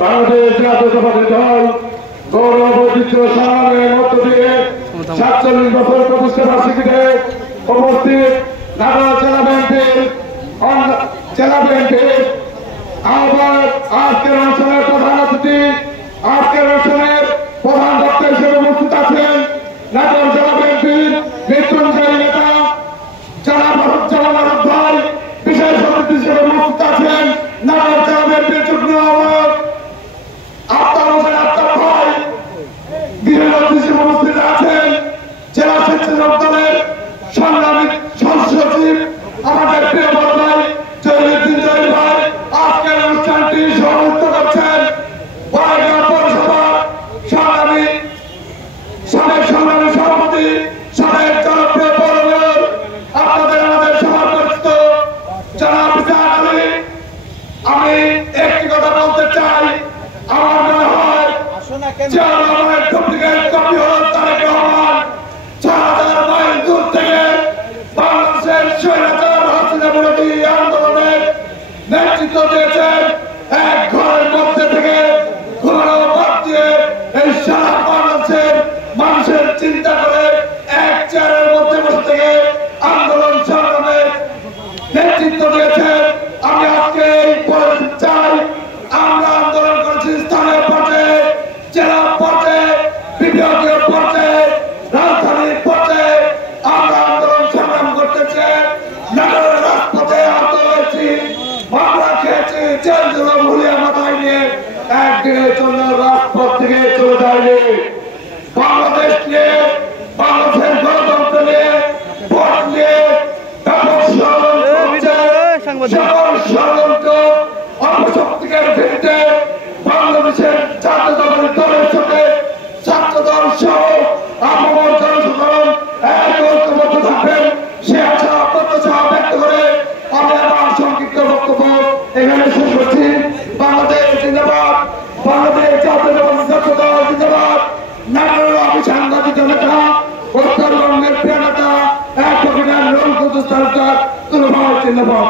বাংলাদেশ জাতীয়তাবাদী দল গৌরব ঐতিহ্য সংগ্রামের মধ্য দিয়ে ৪৭ বছর প্রতিষ্ঠা বার্ষিকীতে উপস্থিত নাটোর জেলা বিএনপির আহ্বায়ক আজকের অনুষ্ঠানের প্রধান অতিথি আজকের অনুষ্ঠানের প্রধান বক্তা হিসেবে উপস্থিত আছেন নাটোর জেলা বিএনপির মৃত্যুঞ্জয়ী নেতা জনাব ভাই বিশেষ অতিথি হিসেবে উপস্থিত আছেন নাটোর জেলা বিএনপির যুগ্ম আহ্বায়ক আফতাব হোসেন আফতাব ভাই বিশেষ অতিথি হিসেবে উপস্থিত আছেন জেলা স্বেচ্ছাসেবক দলের সংগ্রামী সচিব আমাদের প্রিয় বড় ভাই জয়ুদ্দিন জয় ভাই আজকের অনুষ্ঠানটি সভাপতিত্ব করছেন বড়গাঁও পৌরসভা সাবেক সংগ্রামী সভাপতি সাবেক জনপ্রিয় পৌর মেয়র আমাদের সভা পরিচিত জনাব ইসহাক আলী। আমি একটি কথা বলতে চাই, আমার মনে হয় চেয়ারম্যানের ডুপ্লিকেট কপি হল তারেক রহমান ৬,০০০ মাইল দূর থেকে বাংলাদেশের স্বৈরাচার হাসিনা বিরোধী আন্দোলনের নেতৃত্ব দিয়েছেন। এক ঘরের মধ্যে থেকে ঘুমানো বাদ দিয়ে এই সারা বাংলাদেশের মানুষের চিন্তা করে এক চেয়ারের মধ্যে বসে থেকে আন্দোলন সংগ্রামের নেতৃত্ব দিয়েছেন। আমি আজকে এই বলতে চাই, আমরা আন্দোলন করেছি স্থানীয় পর্যায়ে, জেলা পর্যায়ে, বিভাগীয় পর্যায়ে, রাজধানীর পর্যায়ে আমরা আন্দোলন সংগ্রাম করতে চাই। নাটোরের রাজপথে আহত হয়েছি, মামলা খেয়েছি, জেল জুলুম হুলিয়া মাথায় নিয়ে একদিনের জন্য রাজপথ থেকে চলে যায়নি। বাংলাদেশ নিয়ে, বাংলাদেশের গণতন্ত্র নিয়ে, ভোট নিয়ে ব্যাপক ষড়যন্ত্র অপশক্তিকে ভিত্তিতে বাংলাদেশের জাতীয়তাবাদী দলের সাথে ছাত্রদল সহ আপামর জনসাধারণ ঐক্যবদ্ধ থাকবেন সে আশা প্রত্যাশা ব্যক্ত করে আমি আমার সংক্ষিপ্ত বক্তব্য এখানে শেষ করছি। বাংলাদেশ জিন্দাবাদ, বাংলাদেশ জাতীয়তাবাদী ছাত্রদল জিন্দাবাদ। নাটোরের আমি সাংবাদিক নেতা, উত্তরবঙ্গের প্রিয় নেতা অ্যাডভোকেট রঘুনাথ সরকার জিন্দাবাদ।